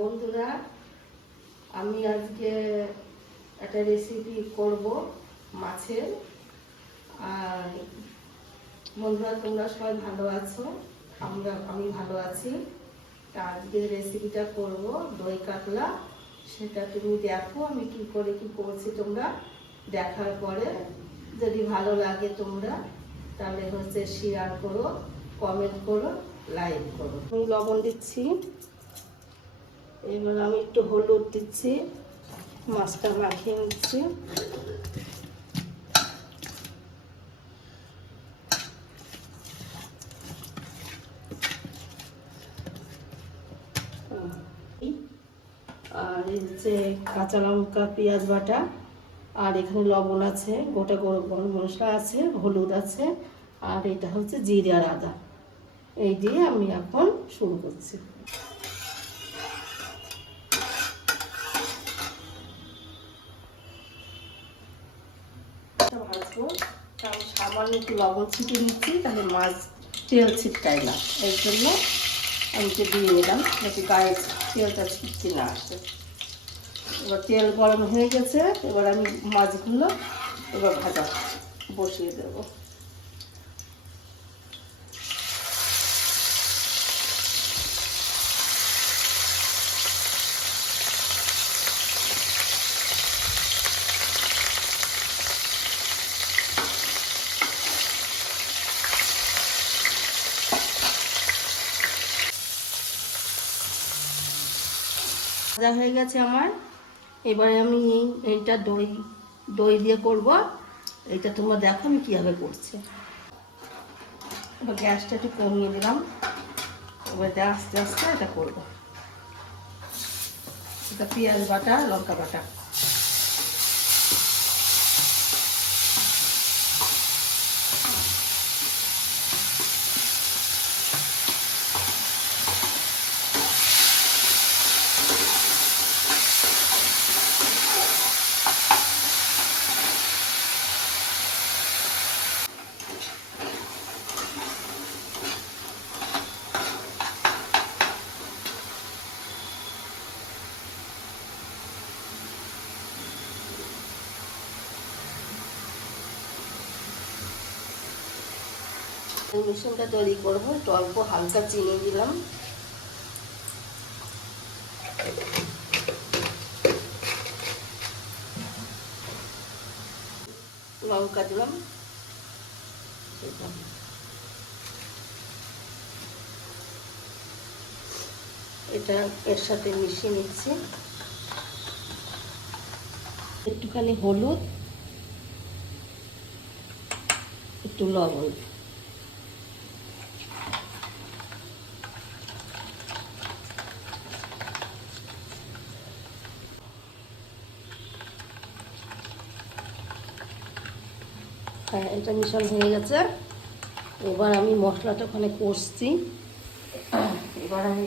বন্ধুরা, আমি আজকে একটা রেসিপি করব মাছের। আর বন্ধুরা, তোমরা সবাই ভালো আছো? আমি ভালো আছি। তা আজকে রেসিপিটা করব দই কাতলা। সেটা তুমি দেখো আমি কি করছি। তোমরা দেখার পরে যদি ভালো লাগে তোমরা তাহলে শেয়ার করো, কমেন্ট করো, লাইক করো। আমি লবণ দিচ্ছি, এবার আমি একটু হলুদ দিচ্ছি, মাছটা মাখিয়ে নিচ্ছি। আর কাঁচা লঙ্কা, পেঁয়াজ বাটা, আর এখানে লবণ আছে, গোটা গরম মশলা আছে, হলুদ আছে, আর এটা জিরে আর আদা। এই দিয়ে আমি এখন শুরু করছি। ভাজবো, কারণ সামান্য একটু লবণ ছিটিয়ে নিচ্ছি, তাহলে মাছ তেল ছিটকায় না। এর জন্য আমি দিয়ে নিলাম, যাতে গায়ে তেলটা ছিটকে না আসে। এবার তেল গরম হয়ে গেছে, এবার আমি মাছগুলো ভাজা বসিয়ে দেবো। ভাজা হয়ে গেছে আমার। এবারে আমি এইটা দই দিয়ে করব। এইটা তোমরা দেখো আমি কীভাবে করছি। এবার গ্যাসটা একটু কমিয়ে দিলাম। এবার আস্তে আস্তে এটা করবো। এটা পেঁয়াজ বাটা, লঙ্কা বাটা, মিশ্রণটা তৈরি করবো। একটু অল্প হালকা চিনি দিলাম, লঙ্কা দিলাম, এটা এর সাথে মিশিয়ে নিচ্ছি। একটুখানি হলুদ, একটু লবণ, হ্যাঁ এটা মিশ্রণ হয়ে গেছে। এবার আমি মশলাটা ওখানে কষছি। এবার আমি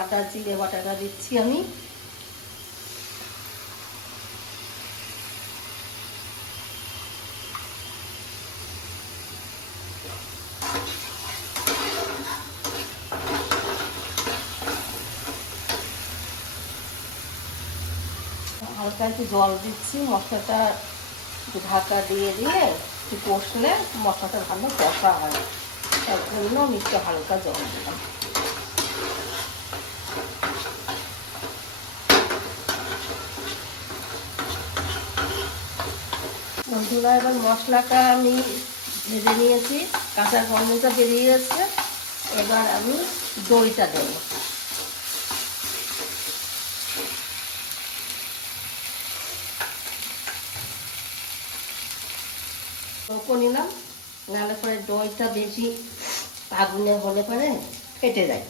আদা জিরে বাটাটা দিচ্ছি। আমি হালকা একটু জল দিচ্ছি। মশলাটা একটু ঢাকা দিয়ে একটু কষলে মশলাটা ভালো কষা হয়, তার জন্য আমি একটু হালকা জল দিলাম। বন্ধুরা, এবার মশলাটা আমি ভেজে নিয়েছি, কাঁচা গন্ধটা বেরিয়ে গেছে। এবার আমি দইটা দেবো। নিলাম, নাহলে পরে দইটা বেশি আগুনে হলে পরে ফেটে যায়।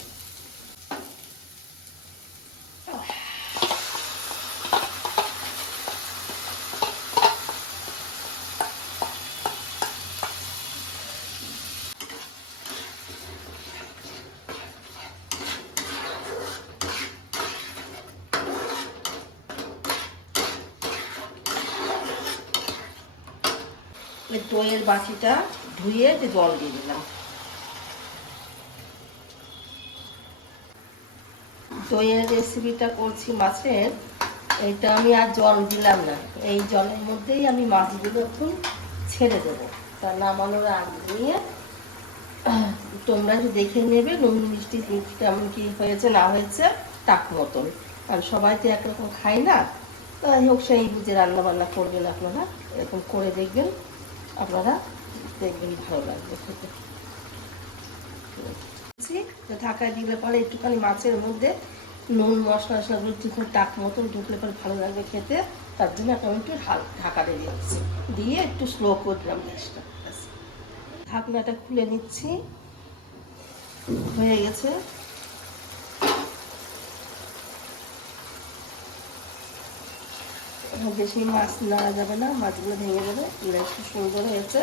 দইয়ের বাটিটা ধুয়ে যে জল দিয়ে দিলাম। দইয়ের রেসিপিটা করছি মাছের, এইটা আমি আর জল দিলাম না, এই জলের মধ্যেই আমি মাছগুলো এখন ছেড়ে দেবো। তা নামানোর আগে নিয়ে তোমরা একটু দেখে নেবে নুন মিষ্টি কেমন কি হয়েছে না হয়েছে, টাক মতন। কারণ সবাই তো একরকম খায় না, তাই হোক সেই বুঝে রান্না বান্না করবেন আপনারা, এরকম করে দেখবেন, আপনারা দেখবেন ভালো লাগবে খেতে। ঢাকায় দিলে পরে একটুখানি মাছের মধ্যে নুন মশলা টশলাগুলো একটুখানি টাক মতন ঢুকলে পরে ভালো লাগবে খেতে। তার জন্য এখন একটু ঢাকা দিয়ে দিচ্ছি, দিয়ে একটু স্লো করে দিলাম গ্যাসটা। ঢাকনাটা খুলে নিচ্ছি, হয়ে গেছে। বেশি মাছ নাড়া যাবে না, মাছগুলো ভেঙে যাবে। একটু সুন্দর হয়েছে।